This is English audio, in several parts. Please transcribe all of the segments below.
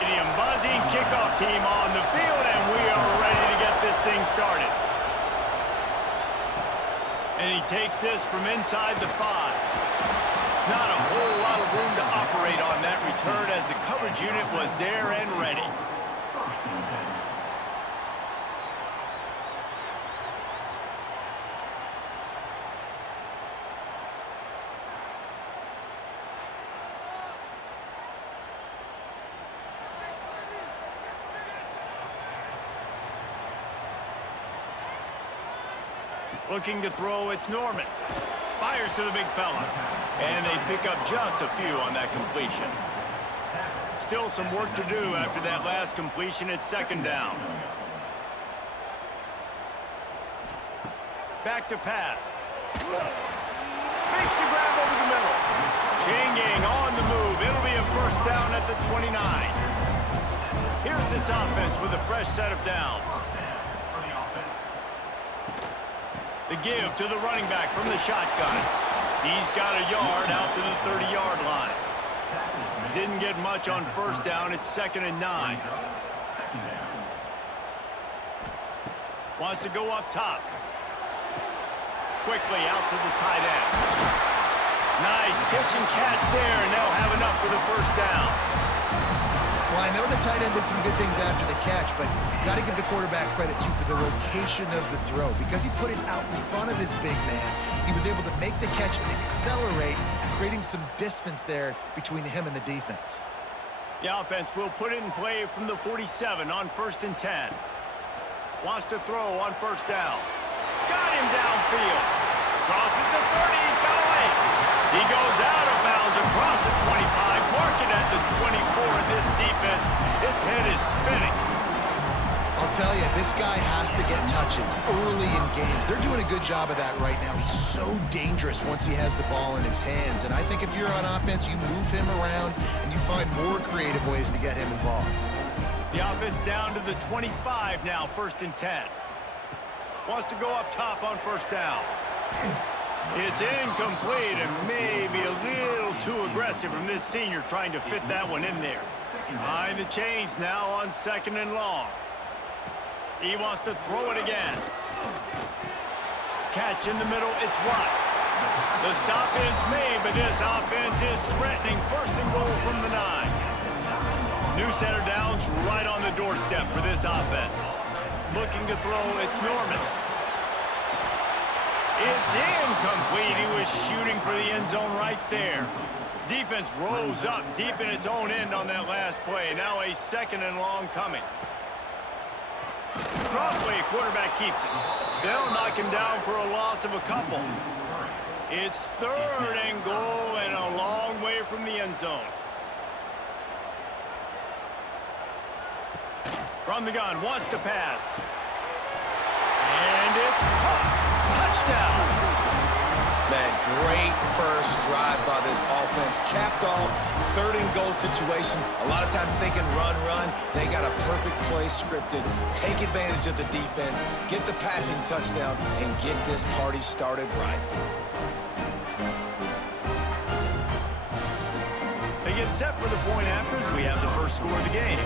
Stadium buzzing, kickoff team on the field, and we are ready to get this thing started. And he takes this from inside the 5. Not a whole lot of room to operate on that return as the coverage unit was there and ready. Looking to throw, it's Norman. Fires to the big fella. And they pick up just a few on that completion. Still some work to do after that last completion. It's second down. Back to pass. Makes the grab over the middle. Chain gang on the move. It'll be a first down at the 29. Here's this offense with a fresh set of downs. The give to the running back from the shotgun. He's got a yard out to the 30-yard line. Didn't get much on first down. It's 2nd and 9. Wants to go up top. Quickly out to the tight end. Nice pitch and catch there, and they'll have enough for the first down. Well, I know the tight end did some good things after the catch, but got to give the quarterback credit, too, for the location of the throw. Because he put it out in front of his big man, he was able to make the catch and accelerate, creating some distance there between him and the defense. The offense will put it in play from the 47 on 1st and 10. Wants to throw on first down. Got him downfield. Crosses the 30. He's got away. He goes out of bounds across the 25. Marking at the 24 in this defense. Its head is spinning. I'll tell you, this guy has to get touches early in games. They're doing a good job of that right now. He's so dangerous once he has the ball in his hands. And I think if you're on offense, you move him around and you find more creative ways to get him involved. The offense down to the 25 now, 1st and 10. Wants to go up top on first down. It's incomplete and maybe a little too aggressive from this senior trying to fit that one in there. Behind the chains now on 2nd and long. He wants to throw it again. Catch in the middle, it's Watts. The stop is made, but this offense is threatening 1st and goal from the 9. New set of downs right on the doorstep for this offense. Looking to throw, it's Norman. It's incomplete. He was shooting for the end zone right there. Defense rose up deep in its own end on that last play. Now a 2nd and long coming. Promptly, quarterback keeps it. They'll knock him down for a loss of a couple. It's 3rd and goal and a long way from the end zone. From the gun, wants to pass. And it's caught. Touchdown. Man, great first drive by this offense. Capped off, 3rd and goal situation. A lot of times thinking run, run. They got a perfect play scripted. Take advantage of the defense, get the passing touchdown, and get this party started right. They get set for the point after as we have the first score of the game.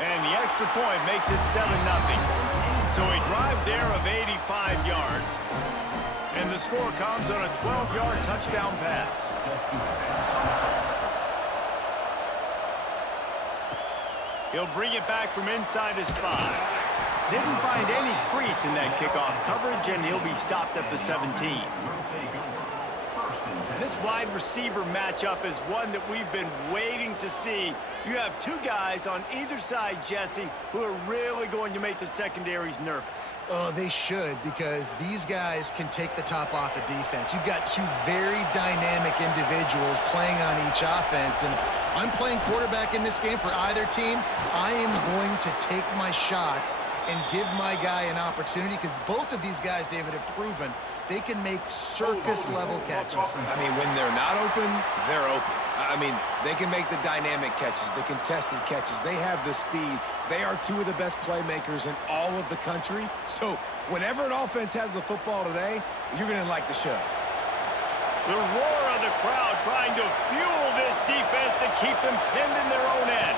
And the extra point makes it 7-0. So a drive there of 85 yards. And the score comes on a 12-yard touchdown pass. He'll bring it back from inside his 5. Didn't find any crease in that kickoff coverage, and he'll be stopped at the 17. This wide receiver matchup is one that we've been waiting to see. You have two guys on either side, Jesse, who are really going to make the secondaries nervous. Oh, they should, because these guys can take the top off of defense. You've got two very dynamic individuals playing on each offense, and if I'm playing quarterback in this game for either team, I am going to take my shots and give my guy an opportunity, because both of these guys, David, have proven they can make circus-level catches. I mean, when they're not open, they're open. I mean, they can make the dynamic catches, the contested catches. They have the speed. They are two of the best playmakers in all of the country. So whenever an offense has the football today, you're going to like the show. The roar of the crowd trying to fuel this defense to keep them pinned in their own end.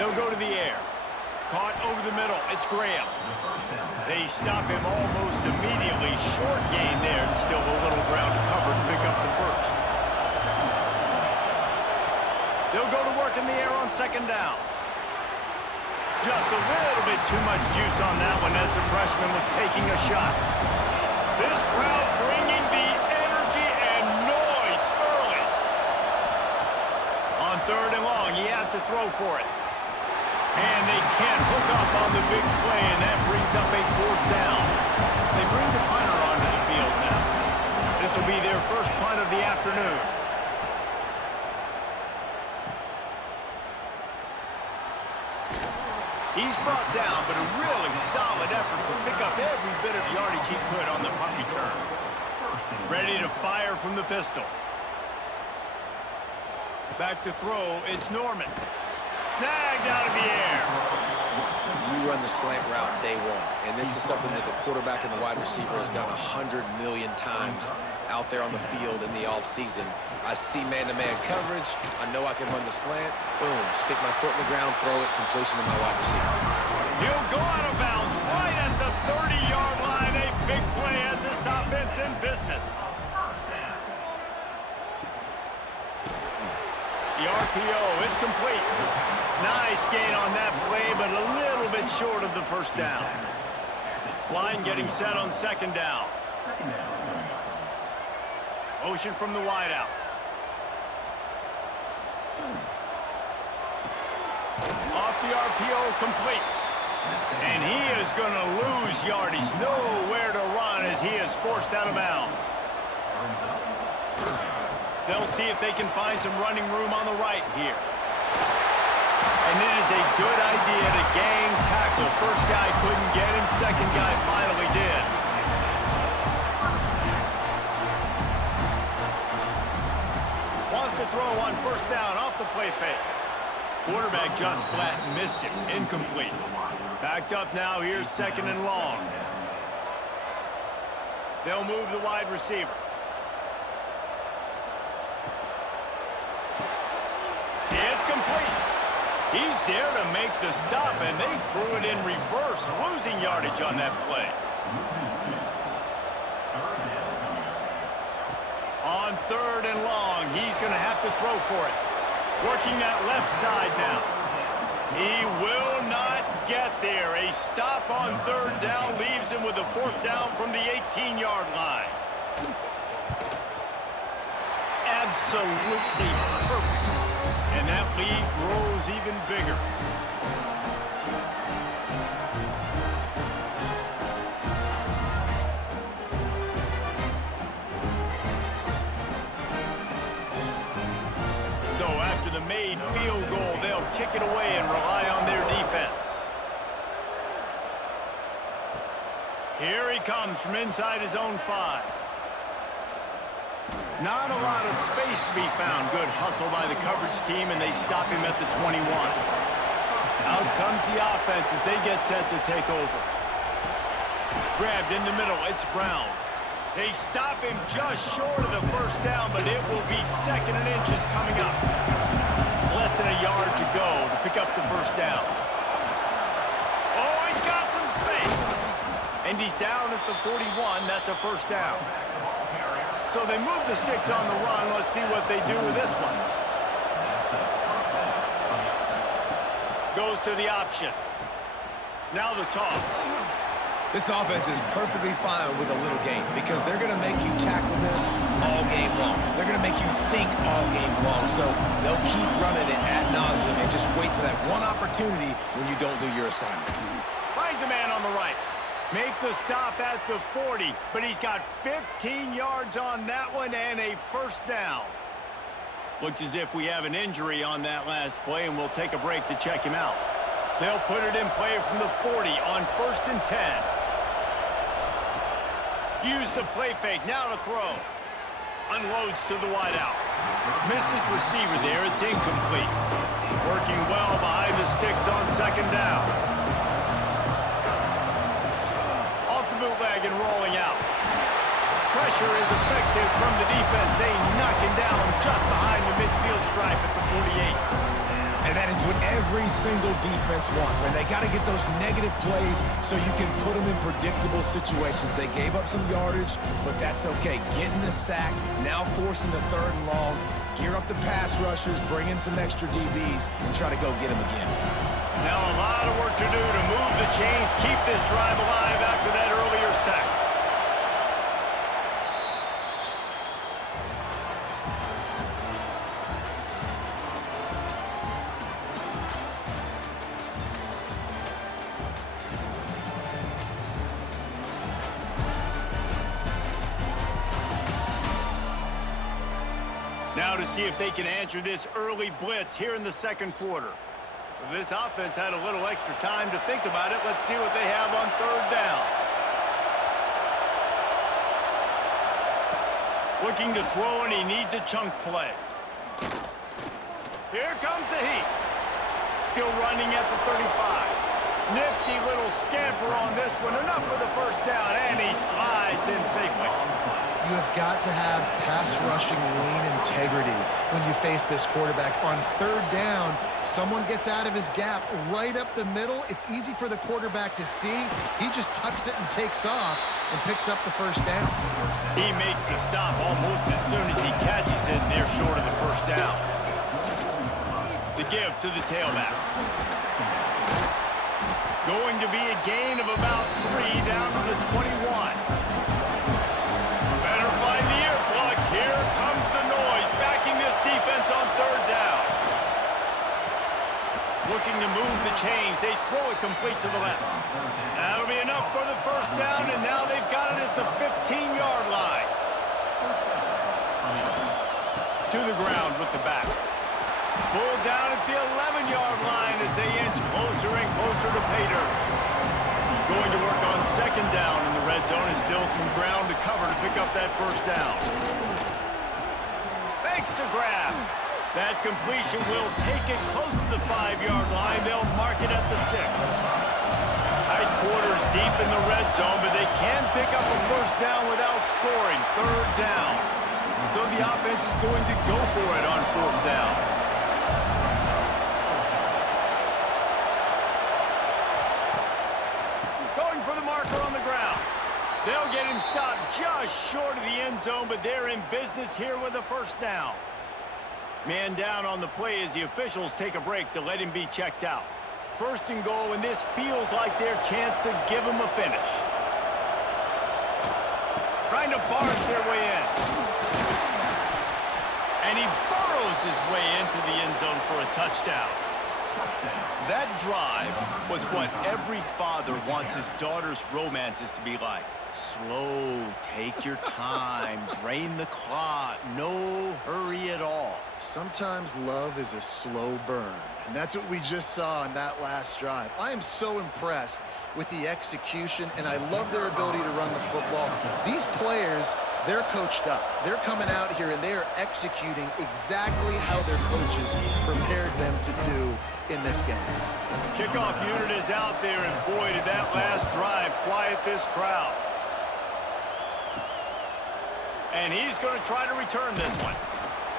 They'll go to the air. Caught over the middle. It's Graham. They stop him almost immediately. Short gain there, and still a little ground to cover to pick up the first. They'll go to work in the air on second down. Just a little bit too much juice on that one as the freshman was taking a shot. This crowd bringing the energy and noise early. On third and long, he has to throw for it. And they can't hook up on the big play, and that brings up a fourth down. They bring the punter onto the field now. This will be their first punt of the afternoon. He's brought down, but a really solid effort to pick up every bit of yardage he could on the punt return. Ready to fire from the pistol. Back to throw, it's Norman. Snagged out of the air. You run the slant route day one, and this is something that the quarterback and the wide receiver has done 100 million times out there on the field in the offseason. I see man-to-man coverage. I know I can run the slant. Boom, stick my foot in the ground, throw it, completion to my wide receiver. He'll go out of bounds right at the 30-yard line. A big play as this offense in business. The RPO, it's complete. Nice gain on that play, but a little bit short of the first down. Line getting set on second down. Motion from the wideout. Off the RPO, complete. And he is going to lose yardage. Nowhere to run as he is forced out of bounds. They'll see if they can find some running room on the right here. And it is a good idea to gang tackle. First guy couldn't get him. Second guy finally did. Wants to throw on first down off the play fake. Quarterback just flat missed him. Incomplete. Backed up now. Here's second and long. They'll move the wide receiver. It's complete. He's there to make the stop, and they threw it in reverse, losing yardage on that play. On third and long, he's going to have to throw for it. Working that left side now. He will not get there. A stop on third down leaves him with a fourth down from the 18-yard line. Absolutely perfect. And that lead grows even bigger. So after the made field goal, they'll kick it away and rely on their defense. Here he comes from inside his own 5. Not a lot of space to be found. Good hustle by the coverage team, and they stop him at the 21. Out comes the offense as they get set to take over. Grabbed in the middle. It's Brown. They stop him just short of the first down, but it will be second and inches coming up. Less than a yard to go to pick up the first down. Oh, he's got some space. And he's down at the 41. That's a first down. So they move the sticks on the run. Let's see what they do with this one. Goes to the option. Now the toss. This offense is perfectly fine with a little game because they're going to make you tackle this all game long. They're going to make you think all game long. So they'll keep running it ad nauseum and just wait for that one opportunity when you don't do your assignment. Finds a man on the right. Make the stop at the 40, but he's got 15 yards on that one and a first down. Looks as if we have an injury on that last play, and we'll take a break to check him out. They'll put it in play from the 40 on 1st and 10. Use the play fake, now to throw. Unloads to the wideout. Missed his receiver there, it's incomplete. Working well behind the sticks on second down. Bootleg and rolling out. pressure is effective from the defense. They knock him down just behind the midfield stripe at the 48. And that is what every single defense wants, man. They got to get those negative plays so you can put them in predictable situations. They gave up some yardage, but that's okay. Getting the sack, now forcing the 3rd and long, gear up the pass rushers, bring in some extra DBs, and try to go get them again. Now a lot of work to do to move the chains, keep this drive alive after that earlier sack. Now to see if they can answer this early blitz here in the 2nd quarter. This offense had a little extra time to think about it. Let's see what they have on 3rd down. Looking to throw, and he needs a chunk play. Here comes the heat. Still running at the 35. Nifty little scamper on this one. Enough for the 1st down, and he slides in safely. You have got to have pass rushing lean integrity when you face this quarterback. On 3rd down, someone gets out of his gap right up the middle. It's easy for the quarterback to see. He just tucks it and takes off and picks up the 1st down. He makes the stop almost as soon as he catches it, and they're short of the 1st down. The give to the tailback. Going to be a gain of about 3 down to the 21. Here comes the noise, backing this defense on 3rd down. Looking to move the chains. They throw it complete to the left. That'll be enough for the 1st down, and now they've got it at the 15-yard line. To the ground with the back. Pulled down at the 11-yard line as they inch closer and closer to pay dirt. Going to work on 2nd down in the red zone, and still some ground to cover to pick up that 1st down. Thanks to grab. That completion will take it close to the 5-yard line. They'll mark it at the 6. Tight quarters deep in the red zone, but they can pick up a 1st down without scoring. 3rd down. So the offense is going to go for it on 4th down. Going for the marker on the ground. They'll get him stopped just short of the end zone, but they're in business here with a 1st down. Man down on the play as the officials take a break to let him be checked out. 1st and goal, and this feels like their chance to give him a finish. Trying to barge their way in. And he burrows his way into the end zone for a touchdown. That drive was what every father wants his daughter's romances to be like. Slow, take your time, drain the clock, no hurry at all. Sometimes love is a slow burn, and that's what we just saw in that last drive. I am so impressed with the execution, and I love their ability to run the football. These players, they're coached up. They're coming out here, and they are executing exactly how their coaches prepared them to do in this game. The kickoff unit is out there, and boy, did that last drive quiet this crowd. And he's going to try to return this one.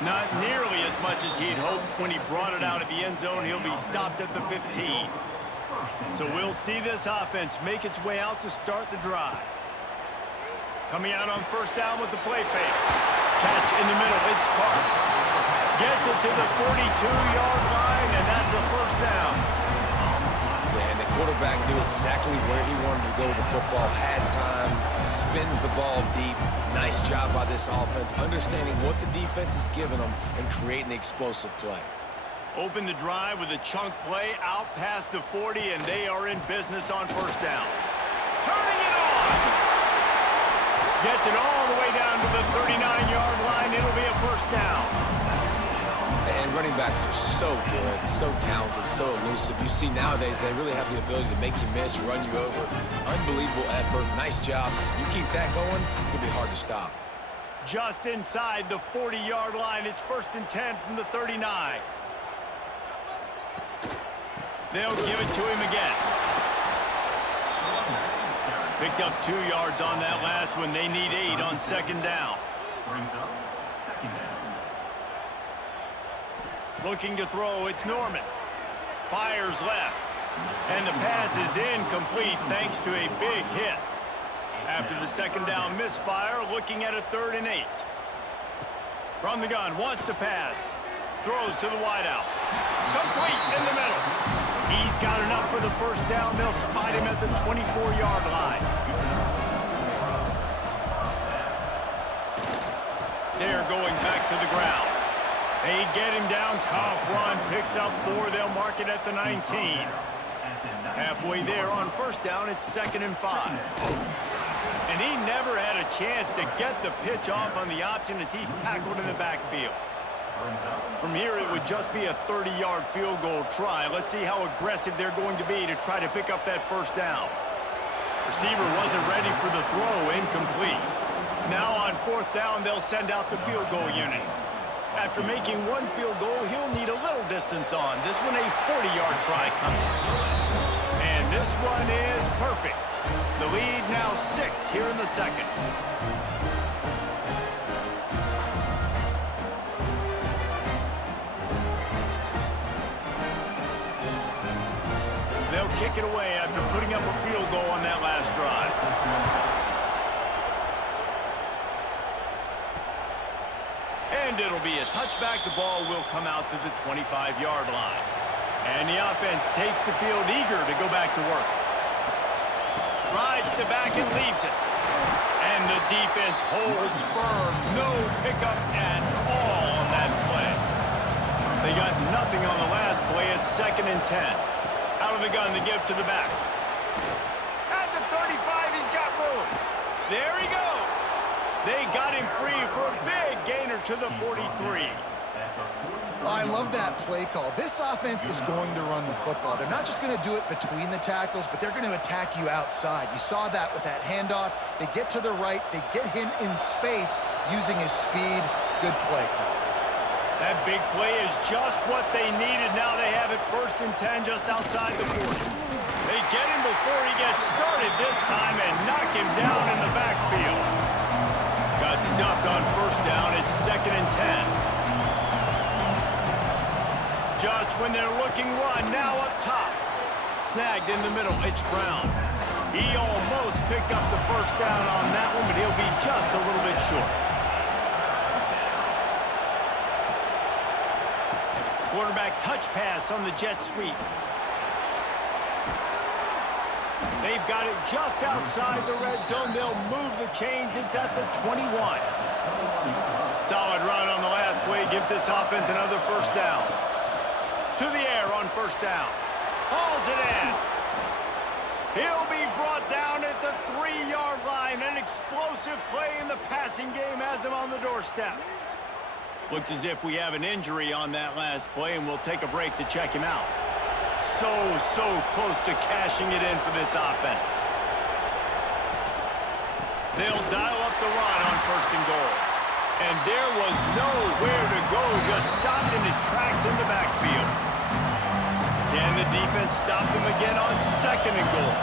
Not nearly as much as he'd hoped when he brought it out of the end zone. He'll be stopped at the 15. So we'll see this offense make its way out to start the drive. Coming out on 1st down with the play fake. Catch in the middle, it's Sparks. Gets it to the 42-yard line, and that's a 1st down. And the quarterback knew exactly where he wanted to go with the football, had time, spins the ball deep. Nice job by this offense, understanding what the defense is giving them and creating the explosive play. Open the drive with a chunk play out past the 40, and they are in business on 1st down. Turning it on! Gets it all the way down to the 39-yard line. It'll be a 1st down. And running backs are so good, so talented, so elusive. You see nowadays they really have the ability to make you miss, run you over. Unbelievable effort. Nice job. You keep that going, it'll be hard to stop. Just inside the 40-yard line. It's 1st and 10 from the 39. They'll give it to him again. Picked up 2 yards on that last one. They need 8 on second down. Brings up second down. Looking to throw, it's Norman. Fires left. And the pass is incomplete thanks to a big hit. After the second down misfire, looking at a 3rd and 8. From the gun, wants to pass. Throws to the wideout. Complete in the middle. He's got enough for the first down. They'll spot him at the 24-yard line. They're going back to the ground. They get him down. Tough run. Picks up 4. They'll mark it at the 19. Halfway there on first down, it's 2nd and 5. And he never had a chance to get the pitch off on the option as he's tackled in the backfield. From here, it would just be a 30-yard field goal try. Let's see how aggressive they're going to be to try to pick up that first down. Receiver wasn't ready for the throw. Incomplete. Now on 4th down, they'll send out the field goal unit. After making 1 field goal, he'll need a little distance on. This one a 40-yard try coming. And this one is perfect. The lead now 6 here in the second. They'll kick it away after putting up a field goal on that last drive. And it'll be a touchback. The ball will come out to the 25-yard line. And the offense takes the field eager to go back to work. Rides the back and leaves it. And the defense holds firm. No pickup at all on that play. They got nothing on the last play. It's 2nd and 10. Out of the gun to give to the back. At the 35, he's got room. There he goes. They got him free for a big gainer to the 43. I love that play call. This offense is going to run the football. They're not just going to do it between the tackles, but they're going to attack you outside. You saw that with that handoff. They get to the right. They get him in space using his speed. Good play call. That big play is just what they needed. Now they have it 1st and 10 just outside the 40. They get him before he gets started this time and knock him down in the backfield. Got stuffed on first down. It's 2nd and 10. Just when they're looking run, now up top. Snagged in the middle, it's Brown. He almost picked up the first down on that one, but he'll be just a little bit short. Quarterback touch pass on the jet sweep. They've got it just outside the red zone. They'll move the chains. It's at the 21. Solid run on the last play. Gives this offense another first down. To the air on first down. Hauls it in. He'll be brought down at the 3-yard line. An explosive play in the passing game has him on the doorstep. Looks as if we have an injury on that last play, and we'll take a break to check him out. So close to cashing it in for this offense. They'll dial up the run on 1st and goal. And there was nowhere to go, just stopped in his tracks in the backfield. Can the defense stop him again on 2nd and goal?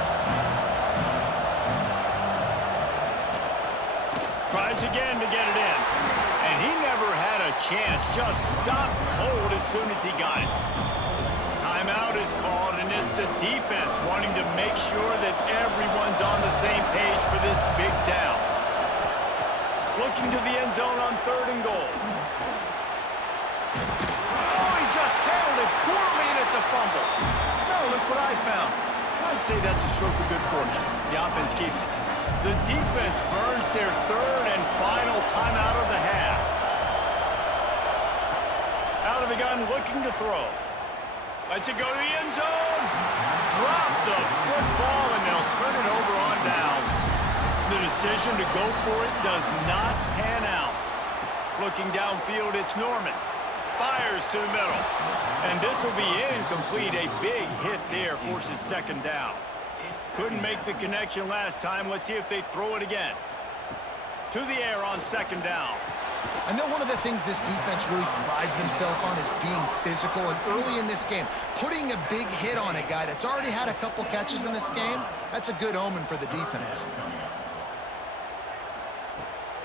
Tries again to get it in. And he never had a chance, just stopped cold as soon as he got it. Timeout is called, and it's the defense wanting to make sure that everyone's on the same page for this big down. Looking to the end zone on 3rd and goal. Oh, he just handled it poorly, and it's a fumble. No, look what I found. I'd say that's a stroke of good fortune. The offense keeps it. The defense burns their 3rd and final timeout of the half. Out of the gun, looking to throw. Lets it go to the end zone. Drop the football, and they'll turn it over on downs. The decision to go for it does not pan out. Looking downfield, it's Norman. Fires to the middle. And this will be incomplete. A big hit there forces 2nd down. Couldn't make the connection last time. Let's see if they throw it again. To the air on 2nd down. I know one of the things this defense really prides themselves on is being physical, and early in this game, putting a big hit on a guy that's already had a couple catches in this game, that's a good omen for the defense.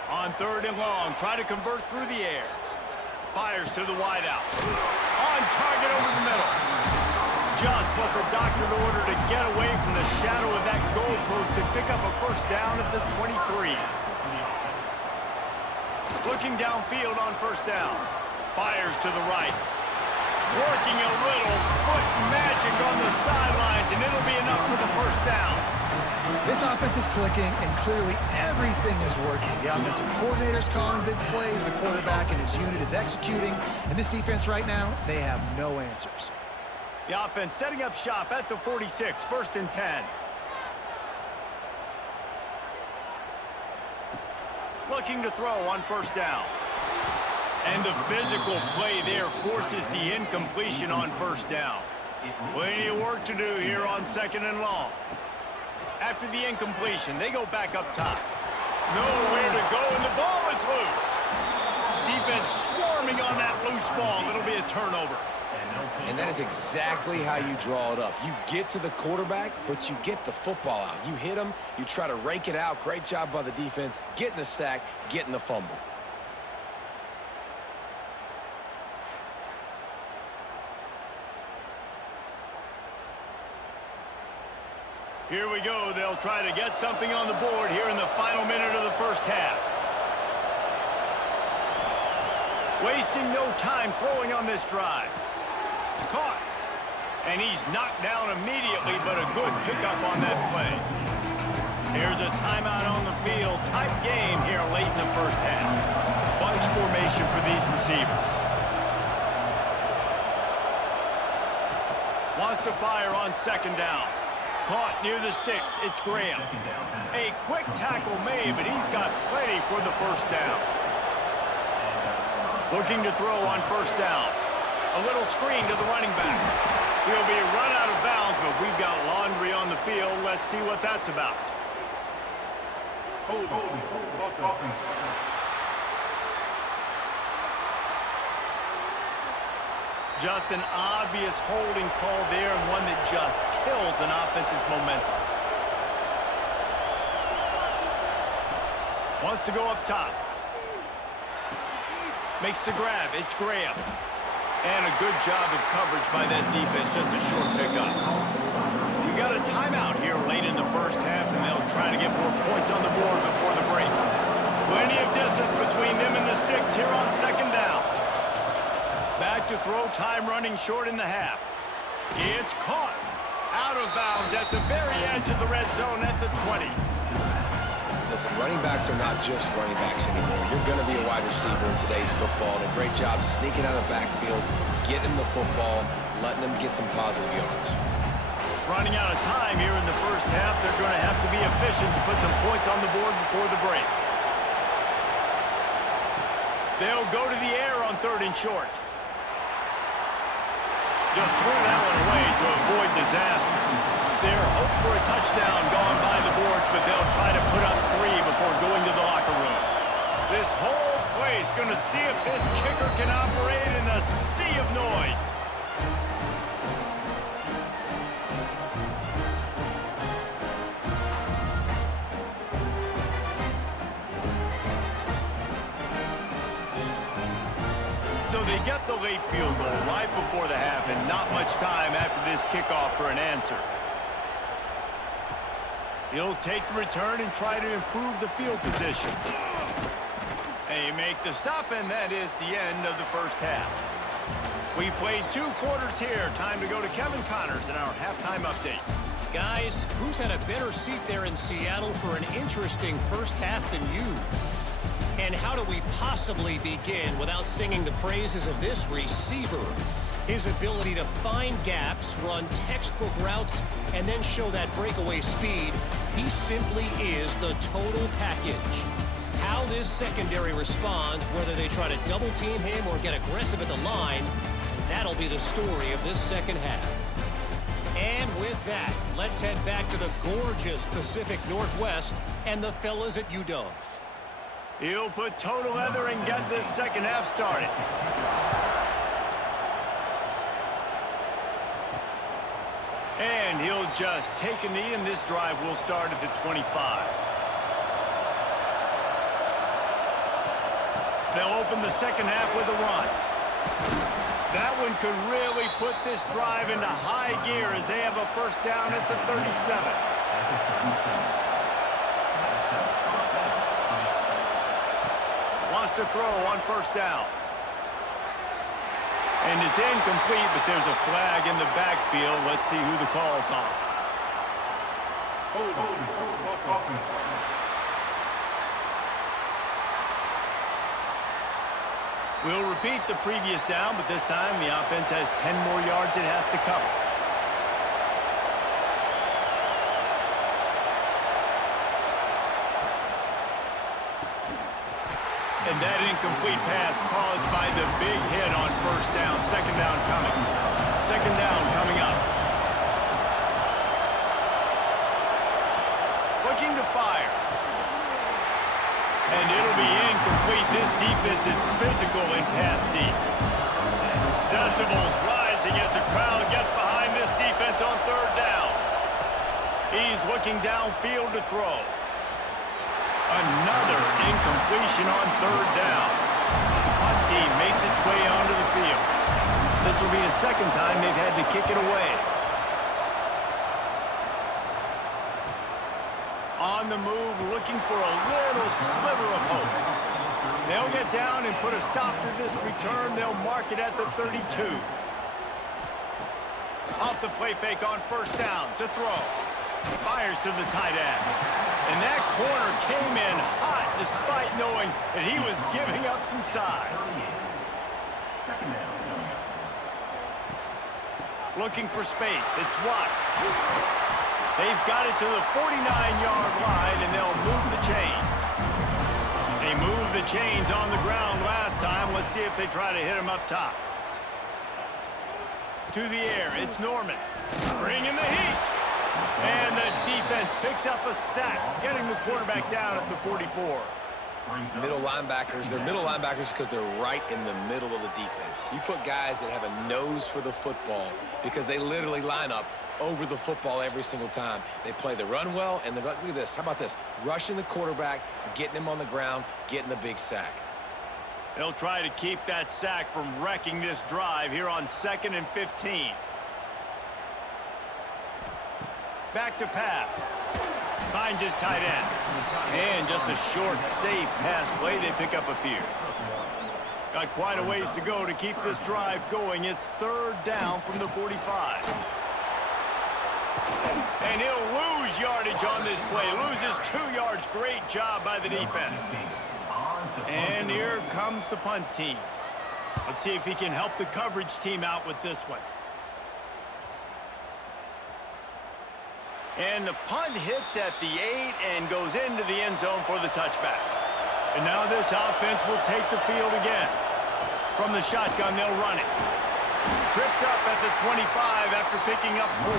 On 3rd and long, try to convert through the air. Fires to the wideout. On target over the middle. Just what the doctor ordered to get away from the shadow of that goalpost to pick up a first down at the 23. Looking downfield on 1st down. Fires to the right. Working a little foot magic on the sidelines, and it'll be enough for the 1st down. This offense is clicking, and clearly everything is working. The offensive coordinator's calling good plays, the quarterback and his unit is executing, and this defense right now, they have no answers. The offense setting up shop at the 46, 1st and 10. Looking to throw on 1st down. And the physical play there forces the incompletion on 1st down. Plenty of work to do here on 2nd and long. After the incompletion, they go back up top. Nowhere to go, and the ball is loose. Defense swarming on that loose ball. It'll be a turnover. And that is exactly how you draw it up. You get to the quarterback, but you get the football out. You hit him, you try to rake it out. Great job by the defense. Getting the sack, getting the fumble. Here we go. They'll try to get something on the board here in the final minute of the 1st half. Wasting no time throwing on this drive. Caught. And he's knocked down immediately, but a good pickup on that play. Here's a timeout on the field. Tight game here late in the 1st half. Bunch formation for these receivers. Wants to fire on 2nd down. Caught near the sticks. It's Graham. A quick tackle made, but he's got plenty for the 1st down. Looking to throw on 1st down. A little screen to the running back. He'll be run out of bounds, but we've got laundry on the field. Let's see what that's about. Just an obvious holding call there, and one that just kills an offense's momentum. Wants to go up top. Makes the grab. It's Graham. And a good job of coverage by that defense. Just a short pickup. We got a timeout here late in the 1st half, and they'll try to get more points on the board before the break. Plenty of distance between them and the sticks here on 2nd down. Back to throw, time running short in the half. It's caught. Out of bounds at the very edge of the red zone at the 20. Listen, running backs are not just running backs anymore. You're going to be a wide receiver in today's football, and a great job sneaking out of the backfield, getting them the football, letting them get some positive yards. Running out of time here in the 1st half. They're going to have to be efficient to put some points on the board before the break. They'll go to the air on 3rd and short. Just threw that one away to avoid disaster. Their hope for a touchdown gone by the boards, but they'll try to put up 3 before going to the locker room. This whole place going to see if this kicker can operate in the sea of noise. So they get the late field goal right before the half, and not much time after this kickoff for an answer. He'll take the return and try to improve the field position. They make the stop, and that is the end of the 1st half. We've played 2 quarters here. Time to go to Kevin Connors in our halftime update. Guys, who's had a better seat there in Seattle for an interesting 1st half than you? And how do we possibly begin without singing the praises of this receiver? His ability to find gaps, run textbook routes, and then show that breakaway speed. He simply is the total package. How this secondary responds, whether they try to double team him or get aggressive at the line, that'll be the story of this 2nd half. And with that, let's head back to the gorgeous Pacific Northwest and the fellas at UW. He'll put total leather and get this second half started. And he'll just take a knee, and this drive will start at the 25. They'll open the second half with a run. That one could really put this drive into high gear as they have a first down at the 37. Wants to throw on first down. And it's incomplete, but there's a flag in the backfield. Let's see who the call's on. We'll repeat the previous down, but this time the offense has 10 more yards it has to cover. And that incomplete pass caused by the big hit on first down. Second down coming. Second down coming up. Looking to fire. And it'll be incomplete. This defense is physical and pass deep. Decibels rising as the crowd gets behind this defense on third down. He's looking downfield to throw. Another incompletion on third down. Punt team makes its way onto the field. This will be the second time they've had to kick it away. On the move, looking for a little sliver of hope. They'll get down and put a stop to this return. They'll mark it at the 32. Off the play fake on first down to throw. Fires to the tight end. And that corner came in hot despite knowing that he was giving up some size. Looking for space. It's Watts. They've got it to the 49-yard line, and they'll move the chains. They moved the chains on the ground last time. Let's see if they try to hit him up top. To the air, it's Norman. Bringing the heat. And the defense picks up a sack, getting the quarterback down at the 44. Middle linebackers, they're middle linebackers because they're right in the middle of the defense. You put guys that have a nose for the football because they literally line up over the football every single time. They play the run well, and look at this. How about this? Rushing the quarterback, getting him on the ground, getting the big sack. They'll try to keep that sack from wrecking this drive here on 2nd and 15. Back to pass. Finds his tight end. And just a short, safe pass play. They pick up a few. Got quite a ways to go to keep this drive going. It's third down from the 45. And he'll lose yardage on this play. Loses 2 yards. Great job by the defense. And here comes the punt team. Let's see if he can help the coverage team out with this one. And the punt hits at the 8 and goes into the end zone for the touchback. And now this offense will take the field again. From the shotgun, they'll run it. Tripped up at the 25 after picking up 4.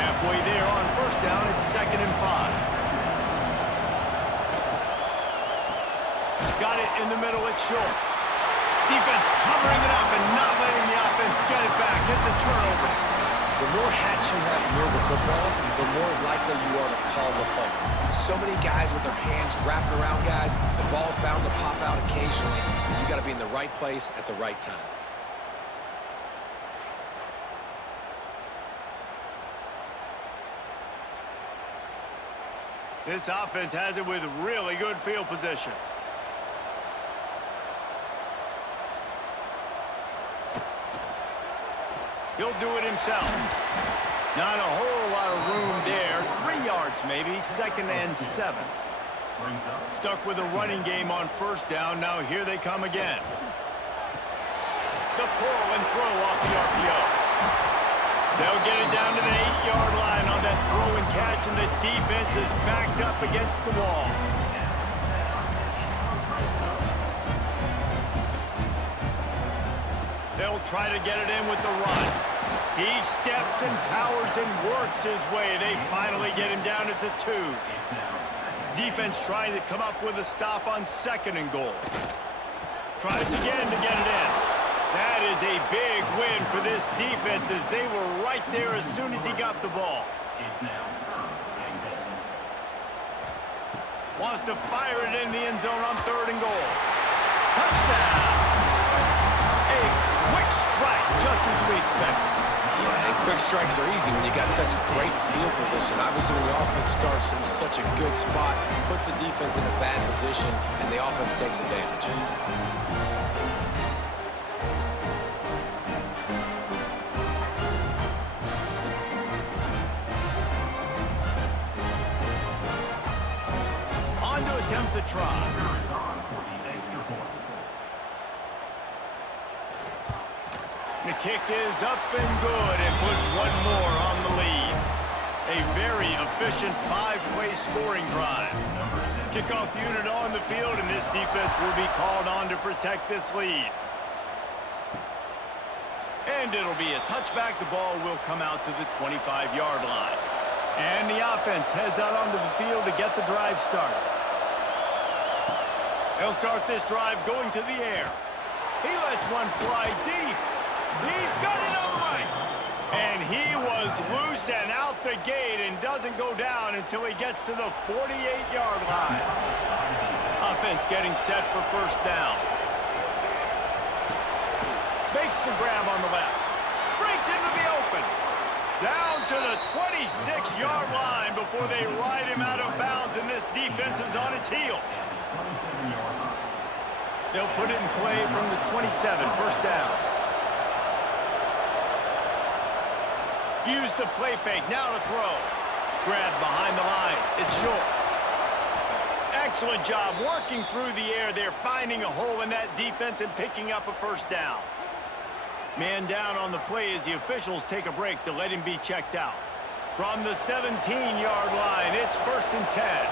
Halfway there on first down, it's 2nd and 5. Got it in the middle, it's Schultz. Defense covering it up and not letting the offense get it back. It's a turnover. The more hats you have near the football, the more likely you are to cause a fumble. So many guys with their hands wrapping around guys, the ball's bound to pop out occasionally. You got to be in the right place at the right time. This offense has it with really good field position. He'll do it himself. Not a whole lot of room there. 3 yards maybe. 2nd and 7. Stuck with a running game on first down. Now here they come again. The pull and throw off the RPO. They'll get it down to the 8-yard line on that throw and catch, and the defense is backed up against the wall. They'll try to get it in with the run. He steps and powers and works his way. They finally get him down at the 2. Defense trying to come up with a stop on 2nd and goal. Tries again to get it in. That is a big win for this defense as they were right there as soon as he got the ball. It's now 3rd and goal. Wants to fire it in the end zone on 3rd and goal. Touchdown! A quick strike, just as we expected. Yeah, and quick strikes are easy when you got such great field position. Obviously, when the offense starts in such a good spot, puts the defense in a bad position, and the offense takes advantage. On to attempt the try. Is on for the extra point. The kick is up and good and put one more on the lead. A very efficient 5-play scoring drive. Kickoff unit on the field, and this defense will be called on to protect this lead. And it'll be a touchback. The ball will come out to the 25-yard line. And the offense heads out onto the field to get the drive started. They'll start this drive going to the air. He lets one fly deep. He's got it on the right. And he was loose and out the gate and doesn't go down until he gets to the 48-yard line. Offense getting set for 1st down. Makes the grab on the left. Breaks into the open. Down to the 26-yard line before they ride him out of bounds, and this defense is on its heels. They'll put it in play from the 27, 1st down. Use the play fake, now to throw. Grab behind the line, it's Schultz. Excellent job working through the air there, finding a hole in that defense and picking up a 1st down. Man down on the play as the officials take a break to let him be checked out. From the 17-yard line, it's 1st and 10.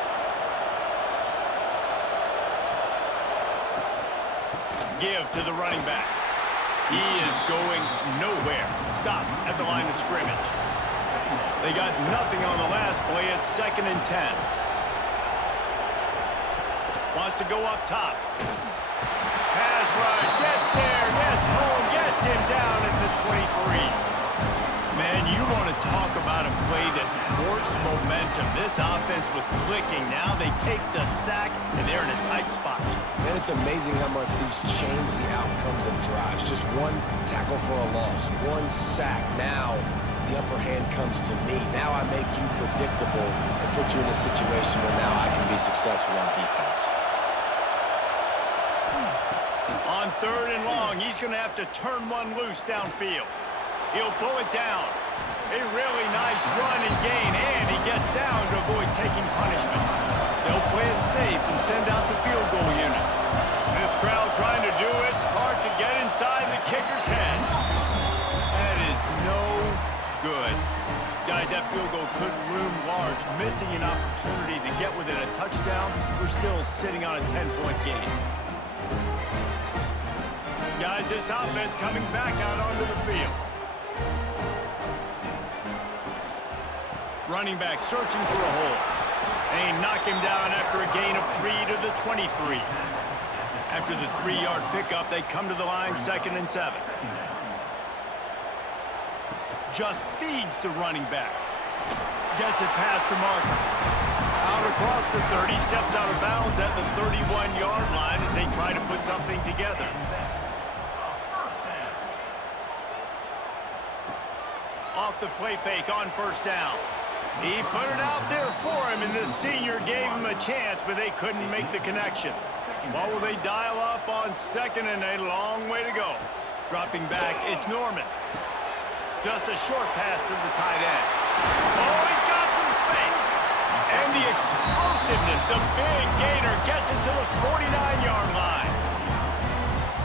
Give to the running back. He is going nowhere. Stop at the line of scrimmage. They got nothing on the last play. It's 2nd and 10. Wants to go up top. Pass rush, gets there, gets home, gets him down at the 23. Man, you want to talk about a play that works momentum. This offense was clicking. Now they take the sack, and they're in a tight spot. Man, it's amazing how much these change the outcomes of drives. Just one tackle for a loss, one sack. Now the upper hand comes to me. Now I make you predictable and put you in a situation where now I can be successful on defense. On 3rd and long, he's going to have to turn one loose downfield. He'll pull it down. A really nice run and gain, and he gets down to avoid taking punishment. They'll play it safe and send out the field goal unit. This crowd trying to do its part to get inside the kicker's head. That is no good. Guys, that field goal could loom large. Missing an opportunity to get within a touchdown. We're still sitting on a 10-point game. Guys, this offense coming back out onto the field. Running back searching for a hole. They knock him down after a gain of 3 to the 23. After the 3-yard pickup, they come to the line 2nd and 7. Just feeds the running back. Gets it past the marker. Out across the 30, steps out of bounds at the 31-yard line as they try to put something together. Off the play fake on 1st down. He put it out there for him, and the senior gave him a chance, but they couldn't make the connection. What will they dial up on 2nd and a long way to go? Dropping back, it's Norman. Just a short pass to the tight end. Oh, he's got some space. And the explosiveness, the big gainer gets it to the 49-yard line.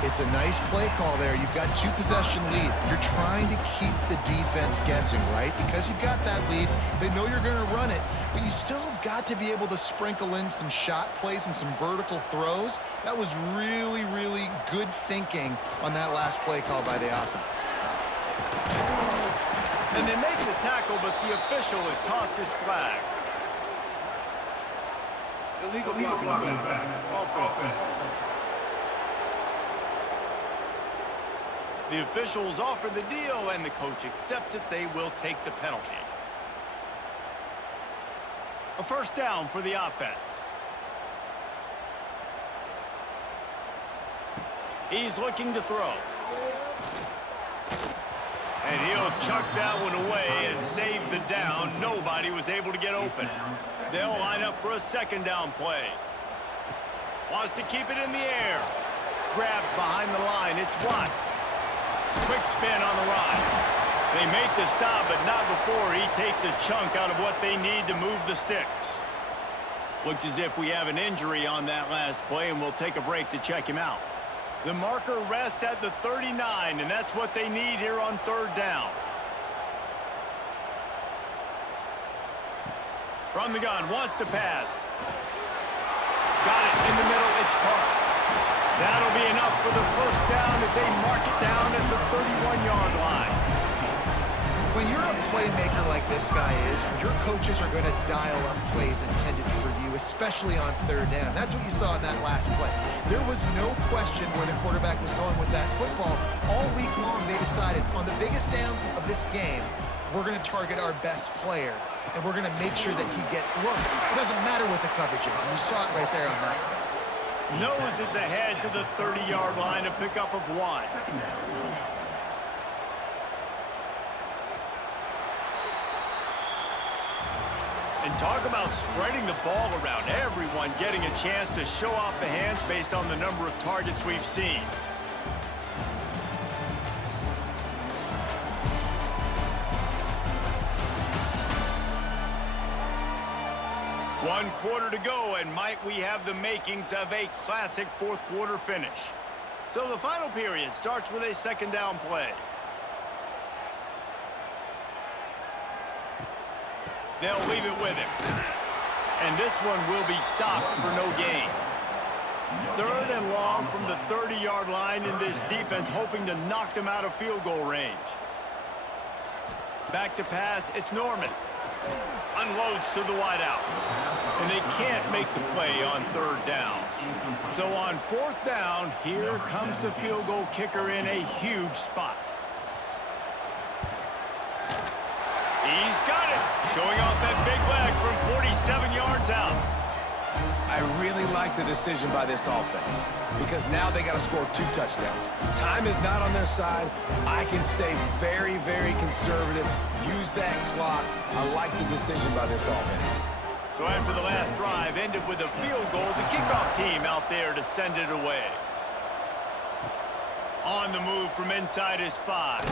It's a nice play call there. You've got 2-possession lead. You're trying to keep the defense guessing, right? Because you've got that lead. They know you're going to run it, but you still have got to be able to sprinkle in some shot plays and some vertical throws. That was really, really good thinking on that last play call by the offense. And they make the tackle, but the official has tossed his flag. Illegal blocking back. Offense. The officials offer the deal, and the coach accepts it. They will take the penalty. A first down for the offense. He's looking to throw. And he'll chuck that one away and save the down. Nobody was able to get open. They'll line up for a second down play. Wants to keep it in the air. Grabbed behind the line. It's Watts. Quick spin on the ride. They make the stop, but not before he takes a chunk out of what they need to move the sticks. Looks as if we have an injury on that last play, and we'll take a break to check him out. The marker rests at the 39, and that's what they need here on third down. From the gun, wants to pass. Got it in the middle, it's Parks. That'll be enough for the first down as they mark it down at the 31-yard line. When you're a playmaker like this guy is, your coaches are going to dial up plays intended for you, especially on third down. That's what you saw in that last play. There was no question where the quarterback was going with that football. All week long, they decided on the biggest downs of this game, we're going to target our best player, and we're going to make sure that he gets looks. It doesn't matter what the coverage is, and you saw it right there on that. Noses ahead to the 30-yard line, a pickup of 1. And talk about spreading the ball around. Everyone getting a chance to show off the hands based on the number of targets we've seen. One quarter to go, and might we have the makings of a classic fourth quarter finish. So the final period starts with a second down play. They'll leave it with him. And this one will be stopped for no gain. Third and long from the 30-yard line, in this defense hoping to knock them out of field goal range. Back to pass, it's Norman. Unloads to the wideout. And they can't make the play on third down. So on fourth down, here comes the field goal kicker in a huge spot. He's got it, showing off that big leg from 47 yards out. I really like the decision by this offense because now they got to score 2 touchdowns. Time is not on their side. I can stay very, very conservative, use that clock. I like the decision by this offense. So after the last drive ended with a field goal, the kickoff team out there to send it away. On the move from inside his 5.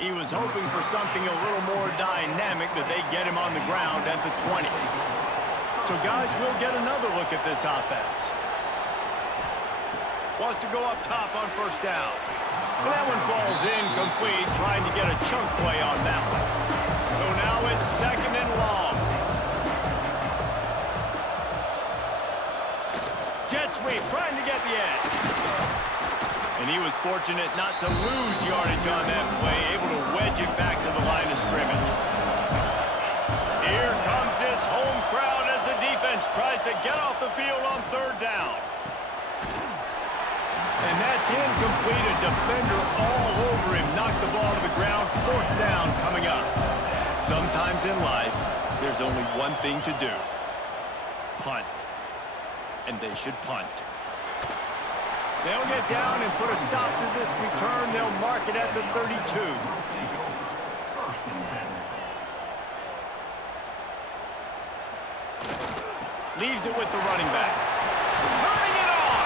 He was hoping for something a little more dynamic, but they get him on the ground at the 20. So guys, we'll get another look at this offense. Wants to go up top on first down. But that one falls incomplete, trying to get a chunk play on that one. So now it's second and long. Jet sweep, trying to get the edge. And he was fortunate not to lose yardage on that play, able to wedge it back to the line of scrimmage. Here comes this home crowd as the defense tries to get off the field on third down. And that's incomplete. A defender all over him, knocked the ball to the ground. Fourth down coming up. Sometimes in life, there's only one thing to do. Punt. And they should punt. They'll get down and put a stop to this return. They'll mark it at the 32. Leaves it with the running back. Turning it on!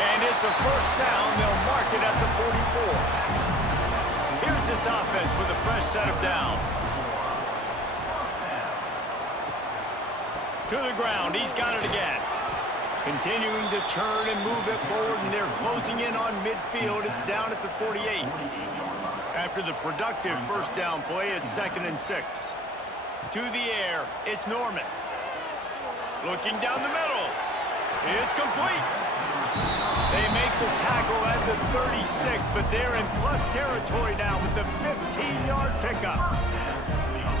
And it's a first down. They'll mark it at the 44. Here's this offense with a fresh set of downs. To the ground. He's got it again. Continuing to turn and move it forward, and they're closing in on midfield. It's down at the 48. After the productive first down play, it's second and 6. To the air, it's Norman. Looking down the middle. It's complete. They make the tackle at the 36, but they're in plus territory now with the 15-yard pickup.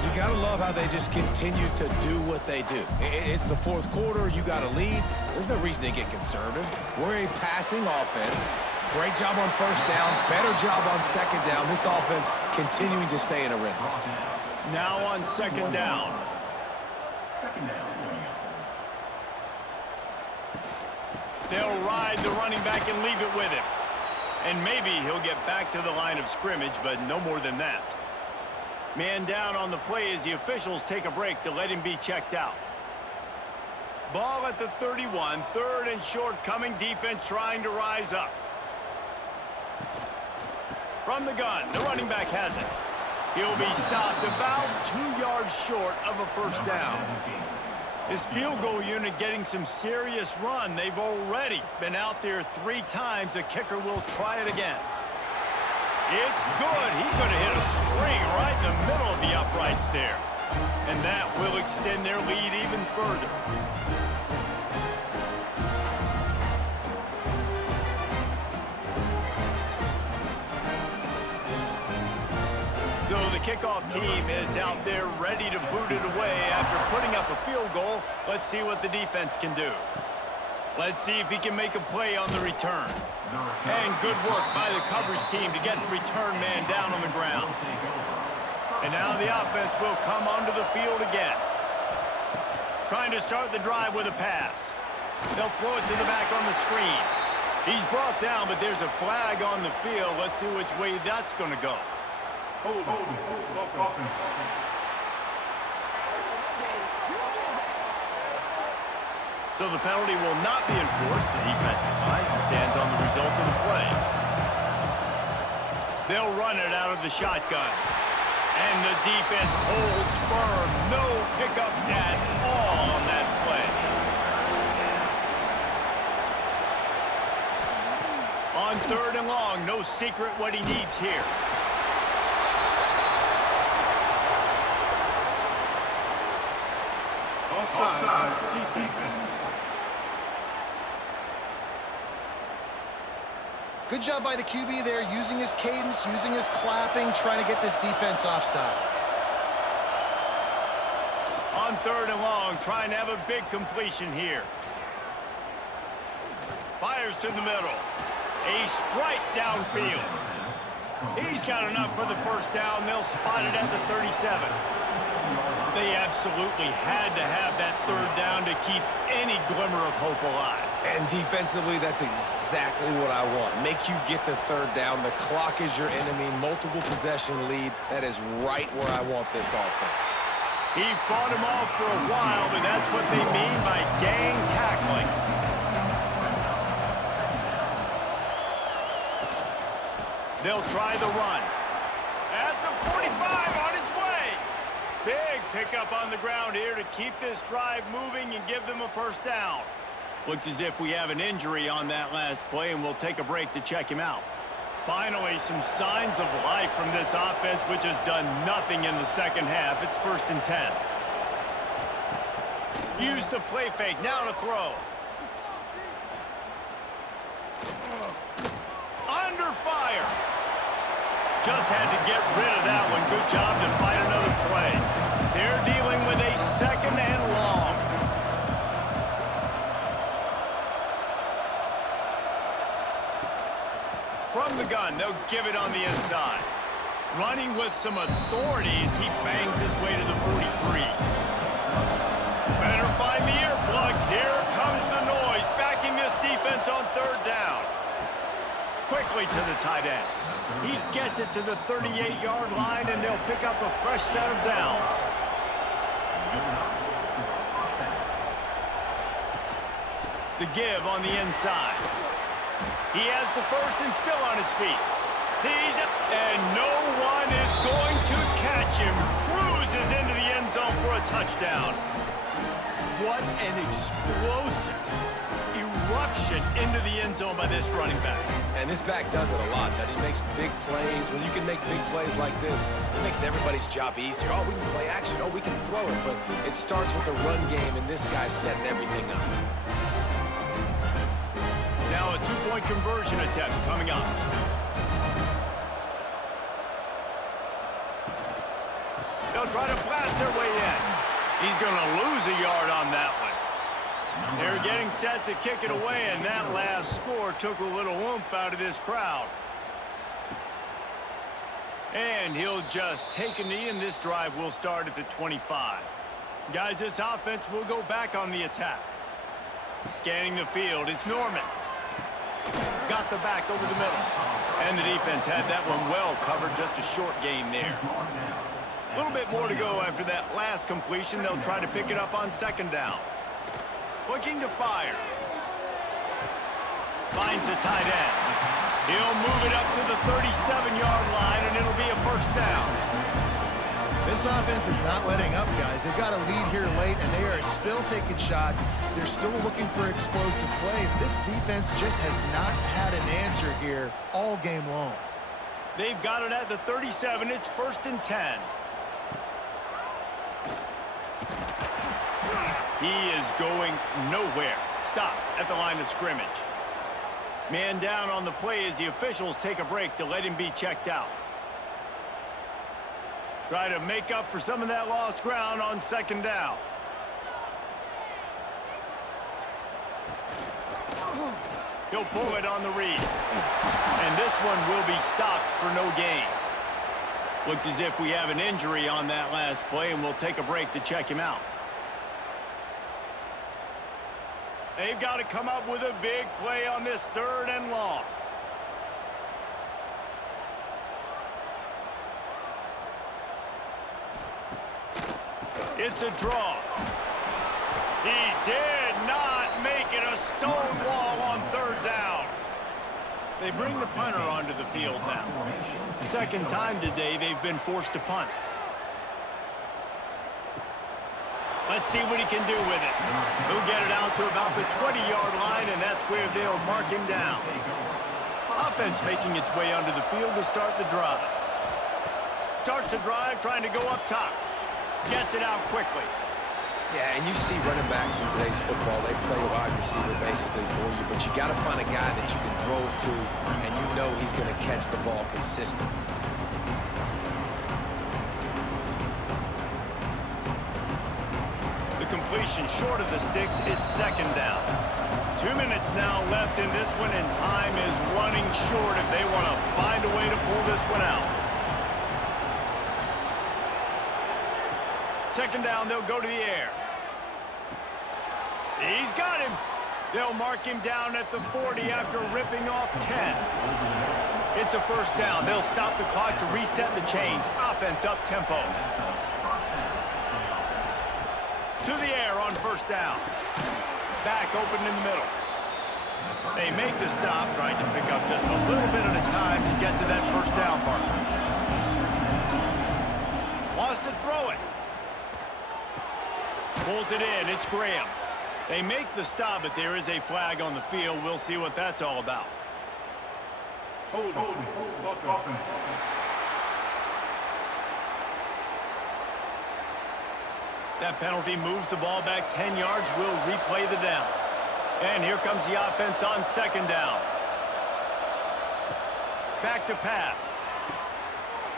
You got to love how they just continue to do what they do. It's the fourth quarter. You got to lead. There's no reason to get conservative. We're a passing offense. Great job on first down. Better job on second down. This offense continuing to stay in a rhythm. Now on second down. Second down. They'll ride the running back and leave it with him. And maybe he'll get back to the line of scrimmage, but no more than that. Man down on the play as the officials take a break to let him be checked out. Ball at the 31, third and short coming, defense trying to rise up. From the gun, the running back has it. He'll be stopped about 2 yards short of a first down. His field goal unit getting some serious run. They've already been out there 3 times. The kicker will try it again. It's good. He could have hit a string right in the middle of the uprights there. And that will extend their lead even further. So the kickoff team is out there ready to boot it away after putting up a field goal. Let's see what the defense can do. Let's see if he can make a play on the return. And good work by the coverage team to get the return man down on the ground. And now the offense will come onto the field again. Trying to start the drive with a pass. They'll throw it to the back on the screen. He's brought down, but there's a flag on the field. Let's see which way that's going to go. Hold. So the penalty will not be enforced. The defense declines and stands on the result of the play. They'll run it out of the shotgun. And the defense holds firm. No pickup at all on that play. On third and long, no secret what he needs here. Offside. Defense. Good job by the QB there, using his cadence, using his clapping, trying to get this defense offside. On third and long, trying to have a big completion here. Fires to the middle. A strike downfield. He's got enough for the first down. They'll spot it at the 37. They absolutely had to have that third down to keep any glimmer of hope alive. And defensively, that's exactly what I want. Make you get the third down. The clock is your enemy. Multiple possession lead. That is right where I want this offense. He fought him off for a while, but that's what they mean by gang tackling. They'll try the run. At the 45, on its way. Big pickup on the ground here to keep this drive moving and give them a first down. Looks as if we have an injury on that last play, and we'll take a break to check him out. Finally, some signs of life from this offense, which has done nothing in the second half. It's 1st and 10. Use the play fake, now to throw. Under fire. Just had to get rid of that one. Good job to fight another play. They're dealing with a second and long. From the gun, they'll give it on the inside. Running with some authority as he bangs his way to the 43. Better find the earplugs. Here comes the noise, backing this defense on third down. Quickly to the tight end. He gets it to the 38-yard line, and they'll pick up a fresh set of downs. The give on the inside. He has the first and still on his feet. And no one is going to catch him. Cruises into the end zone for a touchdown. What an explosive eruption into the end zone by this running back. And this back does it a lot, that he makes big plays. When you can make big plays like this, it makes everybody's job easier. Oh, we can play action. Oh, we can throw it. But it starts with the run game, and this guy's setting everything up. Now a Two-point conversion attempt coming up. They'll try to blast their way in. He's going to lose a yard on that one. They're getting set to kick it away, and that last score took a little oomph out of this crowd. And he'll just take a knee, and this drive will start at the 25. Guys, this offense will go back on the attack. Scanning the field, it's Norman. Got the back over the middle. And the defense had that one well covered, just a short gain there. A little bit more to go after that last completion. They'll try to pick it up on second down. Looking to fire. Finds the tight end. He'll move it up to the 37-yard line, and it'll be a first down. This offense is not letting up, guys. They've got a lead here late, and they are still taking shots. They're still looking for explosive plays. This defense just has not had an answer here all game long. They've got it at the 37. It's 1st and 10. He is going nowhere. Stop at the line of scrimmage. Man down on the play as the officials take a break to let him be checked out. Try to make up for some of that lost ground on second down. He'll pull it on the read. And this one will be stopped for no gain. Looks as if we have an injury on that last play, and we'll take a break to check him out. They've got to come up with a big play on this 3rd and long. It's a draw. He did not make it a stone wall on 3rd down. They bring the punter onto the field now. Second time today they've been forced to punt. Let's see what he can do with it. He'll get it out to about the 20-yard line, and that's where they'll mark him down. Offense making its way onto the field to start the drive. Starts the drive trying to go up top. Gets it out quickly. Yeah, and you see running backs in today's football, they play wide receiver basically for you, but you got to find a guy that you can throw it to, and you know he's going to catch the ball consistently. The completion short of the sticks, it's second down. 2 minutes now left in this one, and time is running short if they want to find a way to pull this one out. Second down, they'll go to the air. He's got him. They'll mark him down at the 40 after ripping off 10. It's a first down. They'll stop the clock to reset the chains. Offense up tempo. To the air on first down. Back open in the middle. They make the stop, trying to pick up just a little bit at a time to get to that first down marker. Wants to throw it. Pulls it in. It's Graham. They make the stop, but there is a flag on the field. We'll see what that's all about. Hold. That penalty moves the ball back 10 yards. We'll replay the down. And here comes the offense on second down. Back to pass.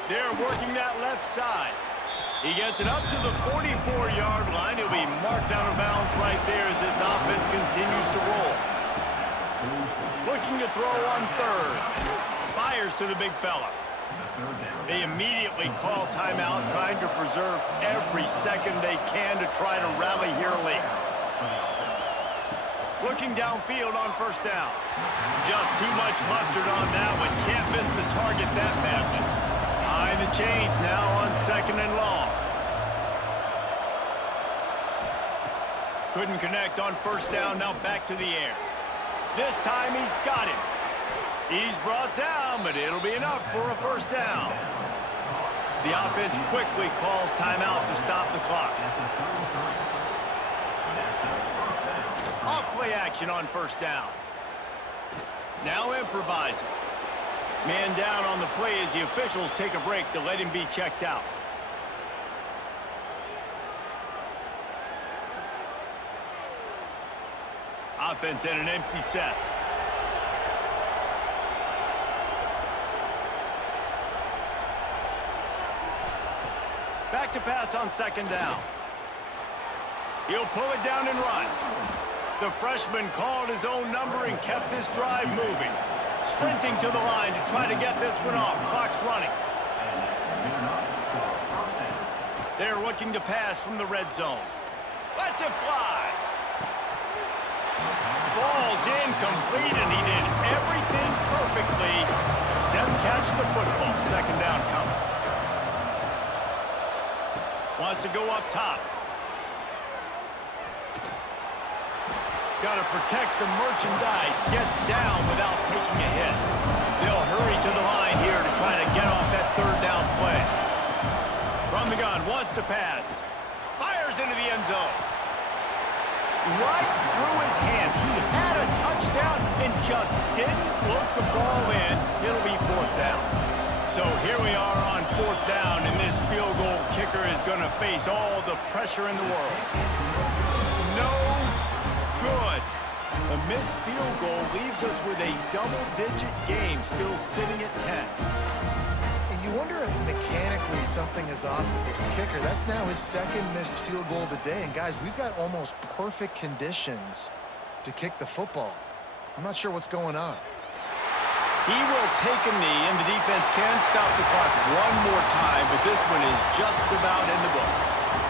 They're working that left side. He gets it up to the 44-yard line. He'll be marked out of bounds right there as this offense continues to roll. Looking to throw on 3rd. Fires to the big fella. They immediately call timeout, trying to preserve every second they can to try to rally here late. Looking downfield on first down. Just too much mustard on that one. Can't miss the target that badly. Behind the chains now on second and long. Couldn't connect on first down, now back to the air. This time he's got him. He's brought down, but it'll be enough for a first down. The offense quickly calls timeout to stop the clock. Off play action on first down. Now improvising. Man down on the play as the officials take a break to let him be checked out. Offense in an empty set. back to pass on second down. He'll pull it down and run. The freshman called his own number and kept this drive moving. Sprinting to the line to try to get this one off. Clock's running. They're looking to pass from the red zone. Lets it fly. Falls incomplete, and he did everything perfectly except catch the football. Second down coming. Wants to go up top. Got to protect the merchandise. Gets down without taking a hit. They'll hurry to the line here to try to get off that third down play. From the gun, wants to pass. Fires into the end zone. Right through his hands. He had a touchdown and just didn't look the ball in. It'll be fourth down. So here we are on fourth down, and this field goal kicker is going to face all the pressure in the world. No good. A missed field goal leaves us with a double-digit game, still sitting at 10. And you wonder if mechanically something is off with this kicker. That's now his second missed field goal of the day. And guys, we've got almost perfect conditions to kick the football. I'm not sure what's going on. He will take a knee, and the defense can stop the clock one more time, but this one is just about in the books.